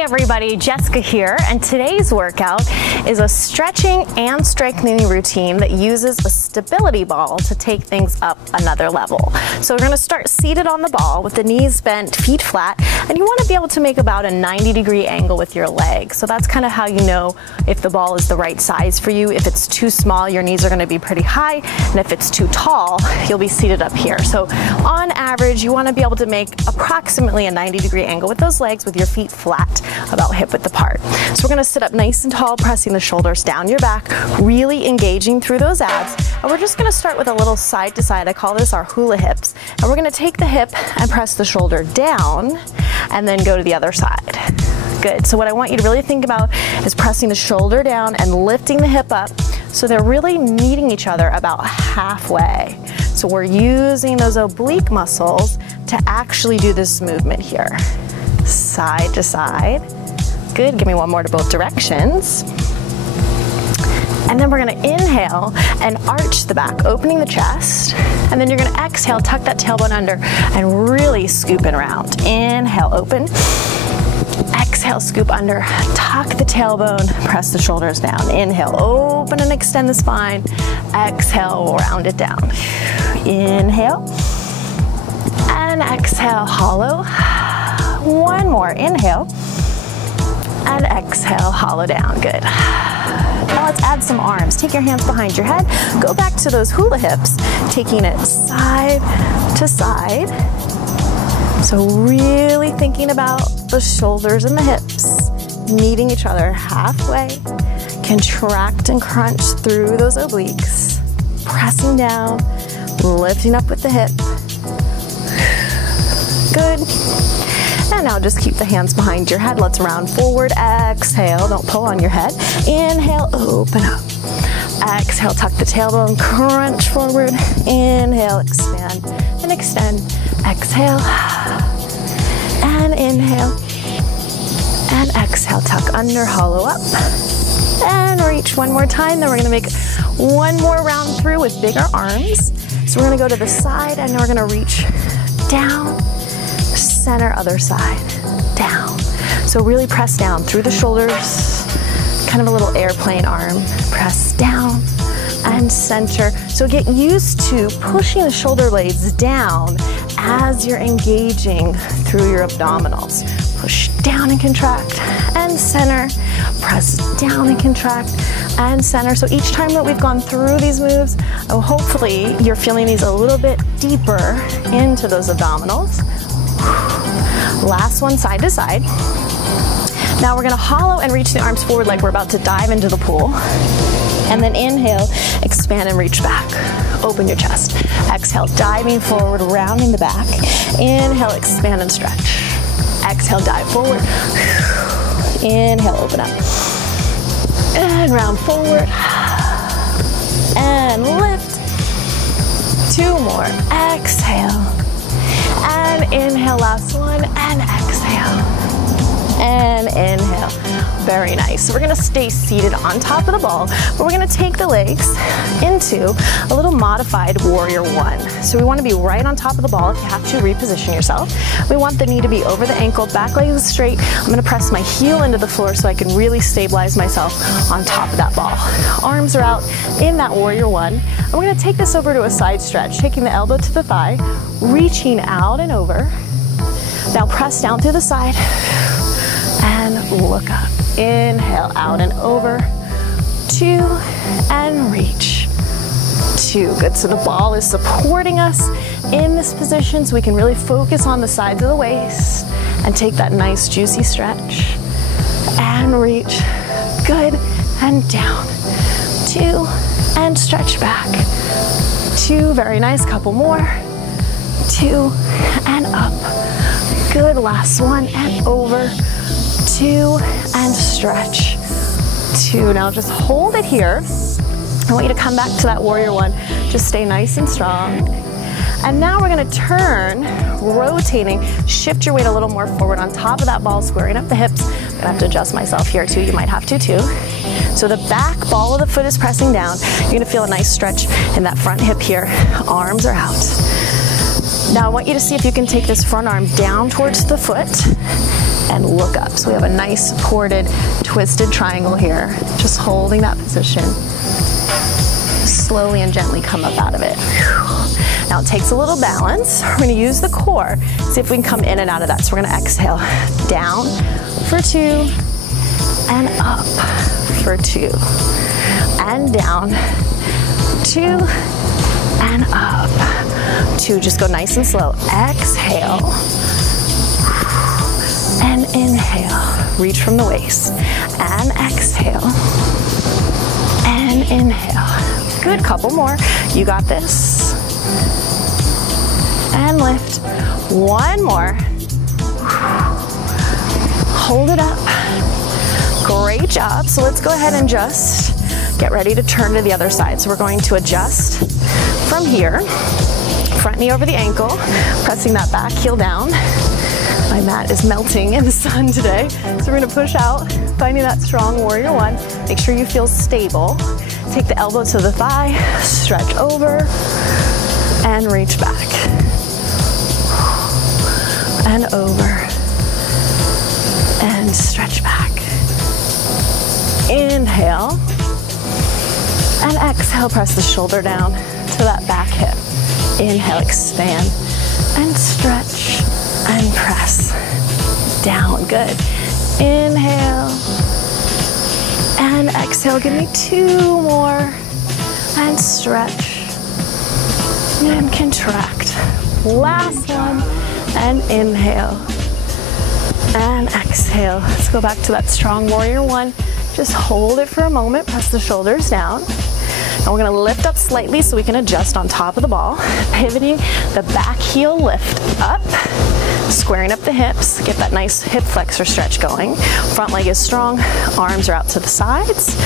Hey everybody, Jessica here, and today's workout is a stretching and strengthening routine that uses a stability ball to take things up another level. So we're going to start seated on the ball with the knees bent, feet flat, and you want to be able to make about a 90-degree angle with your legs. So that's kind of how you know if the ball is the right size for you. If it's too small, your knees are going to be pretty high, and if it's too tall, you'll be seated up here. So on average, you want to be able to make approximately a 90-degree angle with those legs with your feet flat, about hip width apart. So we're going to sit up nice and tall, pressing the shoulders down your back, really engaging through those abs. And we're just going to start with a little side to side. I call this our hula hips. And we're going to take the hip and press the shoulder down and then go to the other side. Good. So what I want you to really think about is pressing the shoulder down and lifting the hip up so they're really meeting each other about halfway. So we're using those oblique muscles to actually do this movement here. Side to side. Good. Give me one more to both directions. And then we're going to inhale and arch the back, opening the chest. And then you're going to exhale, tuck that tailbone under, and really scoop and round. Inhale, open. Exhale, scoop under, tuck the tailbone, press the shoulders down. Inhale, open and extend the spine. Exhale, round it down. Inhale. And exhale, hollow. One more, inhale, and exhale, hollow down, good. Now let's add some arms. Take your hands behind your head, go back to those hula hips, taking it side to side. So really thinking about the shoulders and the hips, meeting each other halfway. Contract and crunch through those obliques, pressing down, lifting up with the hip. Good. And now just keep the hands behind your head. Let's round forward. Exhale, don't pull on your head. Inhale, open up. Exhale, tuck the tailbone, crunch forward. Inhale, expand and extend. Exhale, and inhale. And exhale, tuck under, hollow up. And reach one more time. Then we're gonna make one more round through with bigger arms. So we're gonna go to the side and then we're gonna reach down, center, other side, down. So really press down through the shoulders, kind of a little airplane arm. Press down and center. So get used to pushing the shoulder blades down as you're engaging through your abdominals. Push down and contract and center. Press down and contract and center. So each time that we've gone through these moves, hopefully you're feeling these a little bit deeper into those abdominals. Last one, side to side. Now we're going to hollow and reach the arms forward like we're about to dive into the pool. And then inhale, expand and reach back. Open your chest. Exhale, diving forward, rounding the back. Inhale, expand and stretch. Exhale, dive forward. Inhale, open up. And round forward. And lift. Two more. Exhale. And inhale, last one, and exhale. And inhale. Very nice. So we're going to stay seated on top of the ball, but we're going to take the legs into a little modified warrior one. So we want to be right on top of the ball. If you have to, reposition yourself. We want the knee to be over the ankle, back leg is straight. I'm going to press my heel into the floor so I can really stabilize myself on top of that ball. Arms are out in that warrior one. And we're going to take this over to a side stretch, taking the elbow to the thigh, reaching out and over. Now press down through the side and look up. Inhale, out and over. Two, and reach. Two. Good. So the ball is supporting us in this position so we can really focus on the sides of the waist and take that nice juicy stretch. And reach. Good. And down. Two, and stretch back. Two. Very nice. Couple more. Two, and up. Good. Last one, and over. Two, and stretch. Two. Now just hold it here. I want you to come back to that warrior one. Just stay nice and strong. And now we're going to turn, rotating, shift your weight a little more forward on top of that ball, squaring up the hips. I'm going to have to adjust myself here too. You might have to too. So the back ball of the foot is pressing down. You're going to feel a nice stretch in that front hip here. Arms are out. Now I want you to see if you can take this front arm down towards the foot and look up. So we have a nice supported, twisted triangle here. Just holding that position. Slowly and gently come up out of it. Now it takes a little balance. We're gonna use the core. See if we can come in and out of that. So we're gonna exhale down for 2 and up for 2 and down, 2 and up, 2. Just go nice and slow. Exhale and inhale. Reach from the waist and exhale and inhale. Good, couple more. You got this. And lift. One more. Hold it up. Great job. So let's go ahead and just get ready to turn to the other side. So we're going to adjust from here. Front knee over the ankle, pressing that back heel down. My mat is melting in the sun today. So we're gonna push out, finding that strong warrior 1. Make sure you feel stable. Take the elbow to the thigh, stretch over, and reach back. And over, and stretch back. Inhale, and exhale, press the shoulder down to that back hip. Inhale, expand, and stretch, and press. Down, good. Inhale, and exhale, give me 2 more, and stretch, and contract. Last one, and inhale, and exhale. Let's go back to that strong warrior 1. Just hold it for a moment, press the shoulders down. And we're gonna lift up slightly so we can adjust on top of the ball. Pivoting the back heel lift up, squaring up the hips, get that nice hip flexor stretch going. Front leg is strong, arms are out to the sides.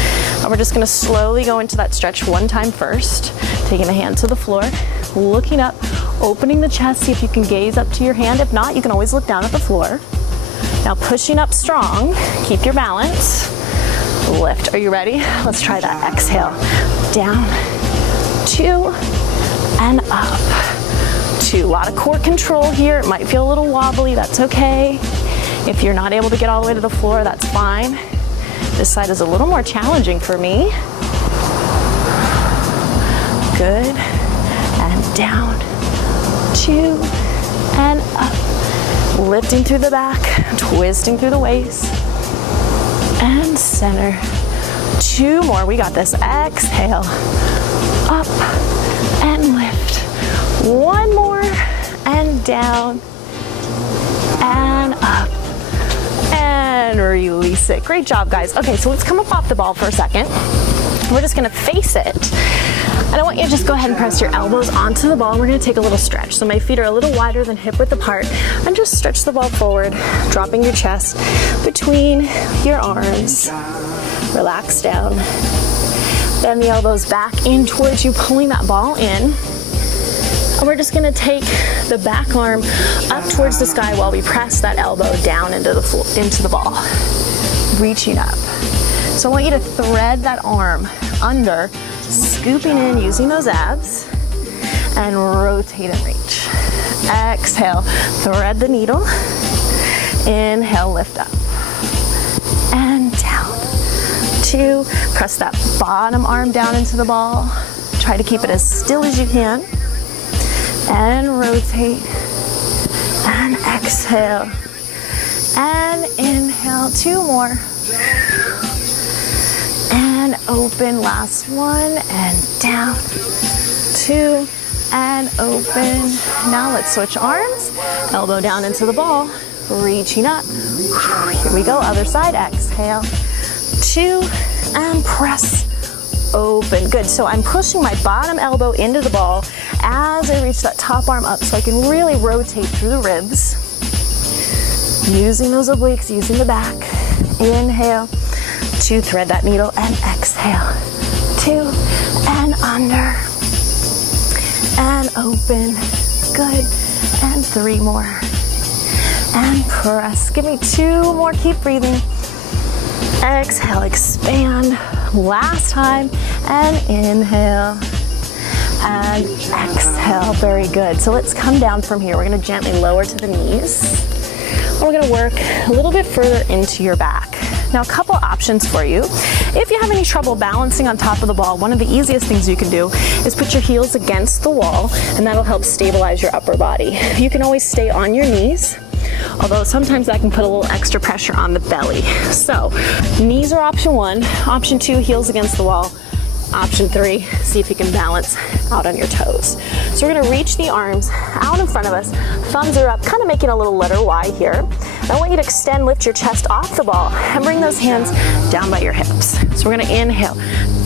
And we're just gonna slowly go into that stretch 1 time first. Taking the hand to the floor, looking up, opening the chest, see if you can gaze up to your hand. If not, you can always look down at the floor. Now pushing up strong, keep your balance. Lift, are you ready? Let's try that, exhale. Down, 2, and up, 2. A lot of core control here. It might feel a little wobbly, that's okay. If you're not able to get all the way to the floor, that's fine. This side is a little more challenging for me. Good, and down, 2, and up. Lifting through the back, twisting through the waist, and center. 2 more, we got this. Exhale, up, and lift. 1 more, and down, and up, and release it. Great job, guys. Okay, so let's come up off the ball for a second. We're just gonna face it. And I want you to just go ahead and press your elbows onto the ball. We're gonna take a little stretch. So my feet are a little wider than hip width apart. And just stretch the ball forward, dropping your chest between your arms. Relax down. Bend the elbows back in towards you, pulling that ball in. And we're just gonna take the back arm up towards the sky while we press that elbow down into the ball. Reaching up. So I want you to thread that arm under, scooping in using those abs, and rotate and reach. Exhale, thread the needle. Inhale, lift up. And down. 2, press that bottom arm down into the ball. Try to keep it as still as you can. And rotate. And exhale. And inhale, 2 more. And open, last one, and down, 2, and open. Now let's switch arms, elbow down into the ball, reaching up. Here we go, other side, exhale, 2, and press, open. Good, so I'm pushing my bottom elbow into the ball as I reach that top arm up so I can really rotate through the ribs. Using those obliques, using the back. Inhale. 2, thread that needle, and exhale. 2, and under, and open. Good, and 3 more, and press. Give me 2 more, keep breathing. Exhale, expand. Last time, and inhale, and exhale. Very good. So let's come down from here. We're gonna gently lower to the knees. we're gonna work a little bit further into your back. Now, a couple options for you. If you have any trouble balancing on top of the ball, one of the easiest things you can do is put your heels against the wall, and that'll help stabilize your upper body. You can always stay on your knees, although sometimes that can put a little extra pressure on the belly. So, knees are option 1. Option 2, heels against the wall. Option 3, see if you can balance out on your toes. So we're gonna reach the arms out in front of us, thumbs are up, kind of making a little letter Y here. I want you to extend, lift your chest off the ball, and bring those hands down by your hips. So we're gonna inhale,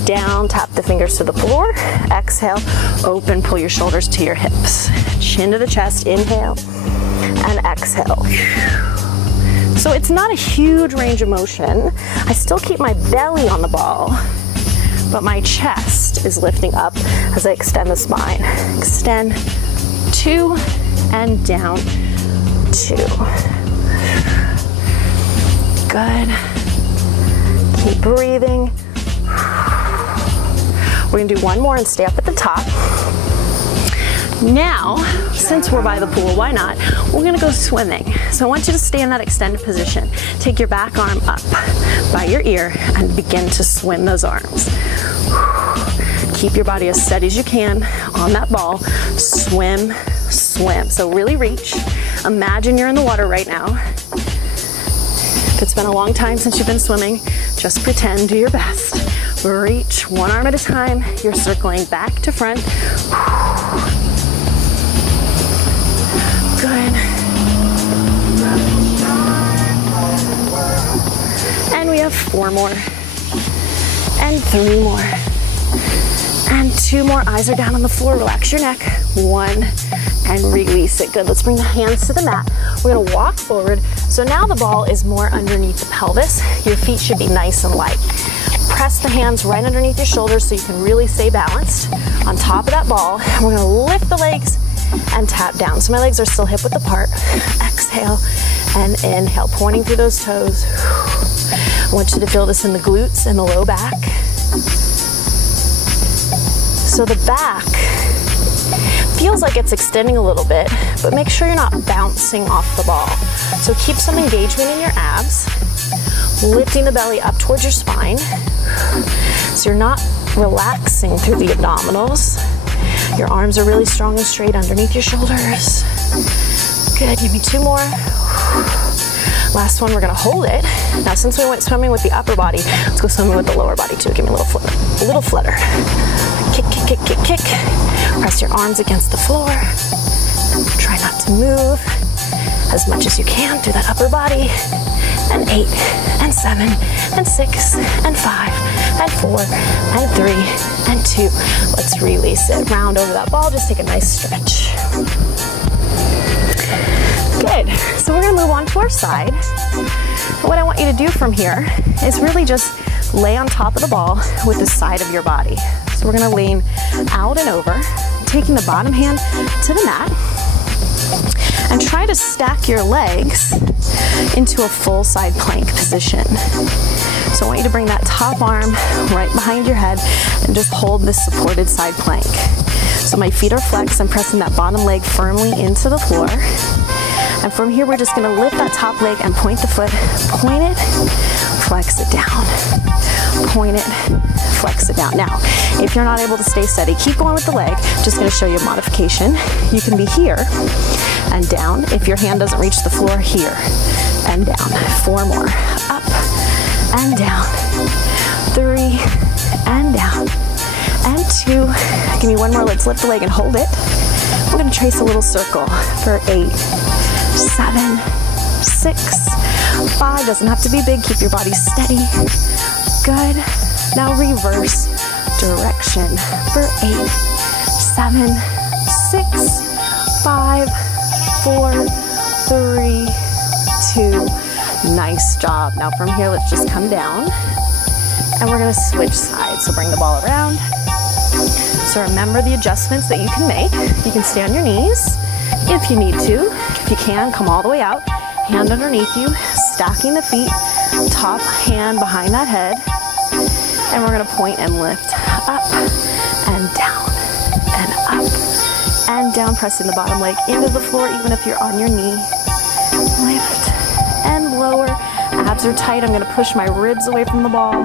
down, tap the fingers to the floor. Exhale, open, pull your shoulders to your hips. Chin to the chest, inhale, and exhale. So it's not a huge range of motion. I still keep my belly on the ball, but my chest is lifting up as I extend the spine. Extend, 2, and down, 2. Good. Keep breathing. We're gonna do one more and stay up at the top. Now, since we're by the pool, why not? We're gonna go swimming. So I want you to stay in that extended position. Take your back arm up by your ear and begin to swim those arms. Keep your body as steady as you can on that ball. Swim, swim. So really reach. Imagine you're in the water right now. If it's been a long time since you've been swimming, just pretend, do your best. Reach one arm at a time. You're circling back to front. Good. And we have 4 more. And 3 more. And 2 more. Eyes are down on the floor. Relax your neck. 1. And release it. Good. Let's bring the hands to the mat. We're going to walk forward. So now the ball is more underneath the pelvis. Your feet should be nice and light. Press the hands right underneath your shoulders so you can really stay balanced on top of that ball. We're going to lift the legs and tap down. So my legs are still hip width apart. Exhale and inhale, pointing through those toes. I want you to feel this in the glutes and the low back. So the back feels like it's extending a little bit, but make sure you're not bouncing off the ball. So keep some engagement in your abs, lifting the belly up towards your spine. So you're not relaxing through the abdominals. Your arms are really strong and straight underneath your shoulders. Good, give me 2 more. Last one, we're gonna hold it. Now, since we went swimming with the upper body, let's go swimming with the lower body too. Give me a little flutter. Kick, kick, kick, kick, kick. Press your arms against the floor. Try not to move as much as you can through that upper body. And 8, and 7, and 6, and 5, and 4, and 3, and 2. Let's release it. Round over that ball. Just take a nice stretch. Good. So we're going to move on to our side. What I want you to do from here is really just lay on top of the ball with the side of your body. So we're going to lean out and over, taking the bottom hand to the mat, and try to stack your legs into a full side plank position. So I want you to bring that top arm right behind your head and just hold this supported side plank. So my feet are flexed. I'm pressing that bottom leg firmly into the floor. And from here, we're just gonna lift that top leg and point the foot, point it, flex it down. Point it, flex it down. Now, if you're not able to stay steady, keep going with the leg. Just gonna show you a modification. You can be here and down. If your hand doesn't reach the floor, here and down. 4 more. Up and down. 3 and down. And 2. Give me 1 more. Let's lift the leg and hold it. We're gonna trace a little circle for 8, 7, 6, 5. Doesn't have to be big. Keep your body steady. Good. Now reverse direction for 8, 7, 6, 5, 4, 3, 2. Nice job. Now from here, let's just come down and we're gonna switch sides. So bring the ball around. So remember the adjustments that you can make. You can stay on your knees if you need to. If you can, come all the way out, hand underneath you, stacking the feet, top hand behind that head. And we're gonna point and lift up and down and up and down, pressing the bottom leg into the floor even if you're on your knee. Lift abs are tight, I'm gonna push my ribs away from the ball.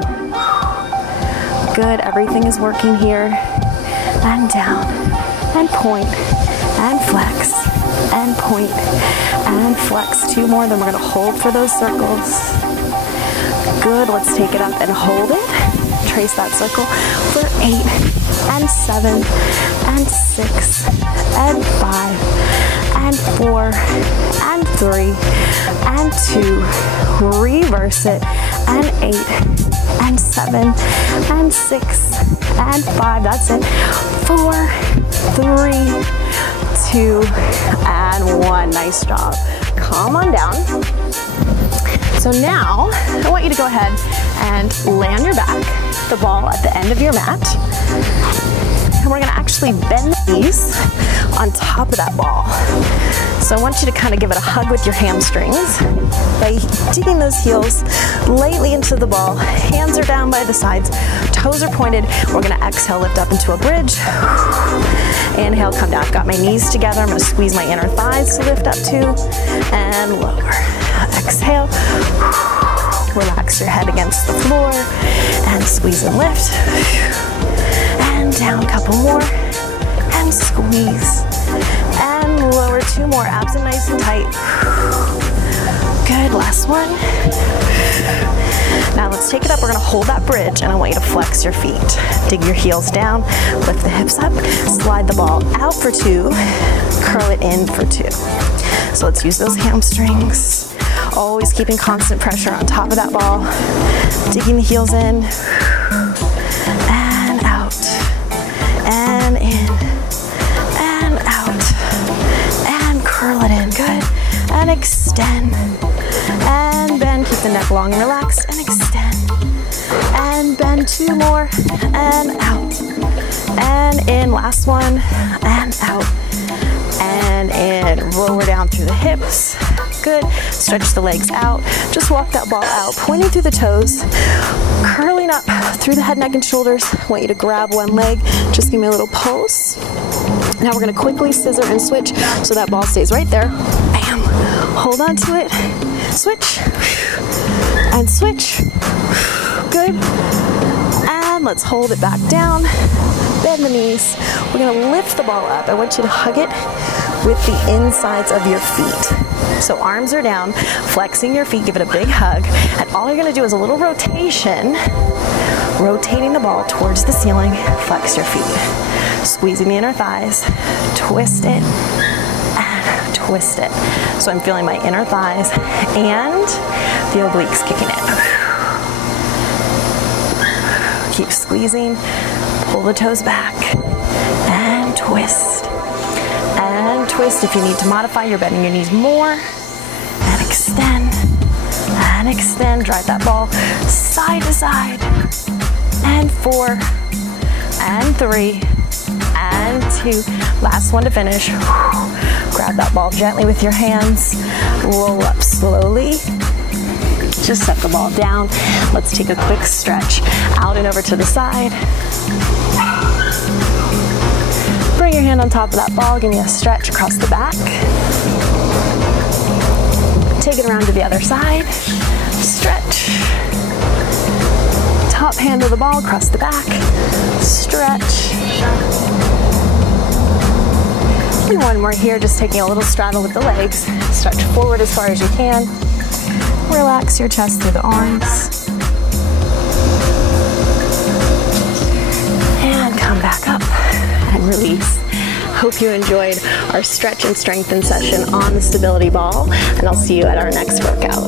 Good, everything is working here. And down, and point, and flex, and point, and flex. 2 more, then we're gonna hold for those circles. Good, let's take it up and hold it. Trace that circle for 8, and 7, and 6, and 5, and 4, and 3, and 2. Reverse it, and 8, and 7, and 6, and 5. That's it. 4, 3, 2, and 1. Nice job. Calm on down. So now, I want you to go ahead and lay on your back, the ball at the end of your mat. And we're gonna actually bend the knees on top of that ball. So I want you to kind of give it a hug with your hamstrings by digging those heels lightly into the ball. Hands are down by the sides, toes are pointed. We're gonna exhale, lift up into a bridge. Inhale, come down. I've got my knees together. I'm gonna squeeze my inner thighs to lift up to, and lower. Exhale. Relax your head against the floor, and squeeze and lift. And down, couple more, and squeeze. And lower, 2 more, abs are nice and tight. Good, last one. Now let's take it up, we're gonna hold that bridge, and I want you to flex your feet. Dig your heels down, lift the hips up, slide the ball out for 2, curl it in for 2. So let's use those hamstrings. Always keeping constant pressure on top of that ball. Digging the heels in, and out, and in, and out, and curl it in, good. And extend, and bend, keep the neck long and relaxed, and extend, and bend, 2 more, and out, and in, last one, and out, and in. Lower down through the hips, good. Stretch the legs out, just walk that ball out, pointing through the toes, curling up through the head, neck, and shoulders. I want you to grab one leg, just give me a little pulse. Now we're gonna quickly scissor and switch so that ball stays right there. Bam, hold on to it, switch, and switch, good. And let's hold it back down, bend the knees. We're gonna lift the ball up. I want you to hug it with the insides of your feet. So arms are down, flexing your feet, give it a big hug. And all you're gonna do is a little rotation, rotating the ball towards the ceiling, flex your feet. Squeezing the inner thighs, twist it, and twist it. So I'm feeling my inner thighs and the obliques kicking in. Keep squeezing, pull the toes back, and twist. And twist. If you need to modify, you're bending your knees more. And extend, and extend. Drive that ball side to side. And 4, and 3, and 2. Last one to finish. Grab that ball gently with your hands. Roll up slowly. Just set the ball down. Let's take a quick stretch out and over to the side. Bring your hand on top of that ball. Give me a stretch across the back. Take it around to the other side. Stretch. Top hand of the ball across the back. Stretch. And one more here, just taking a little straddle with the legs. Stretch forward as far as you can. Relax your chest through the arms. And come back up and release. Hope you enjoyed our stretch and strengthen session on the stability ball, and I'll see you at our next workout.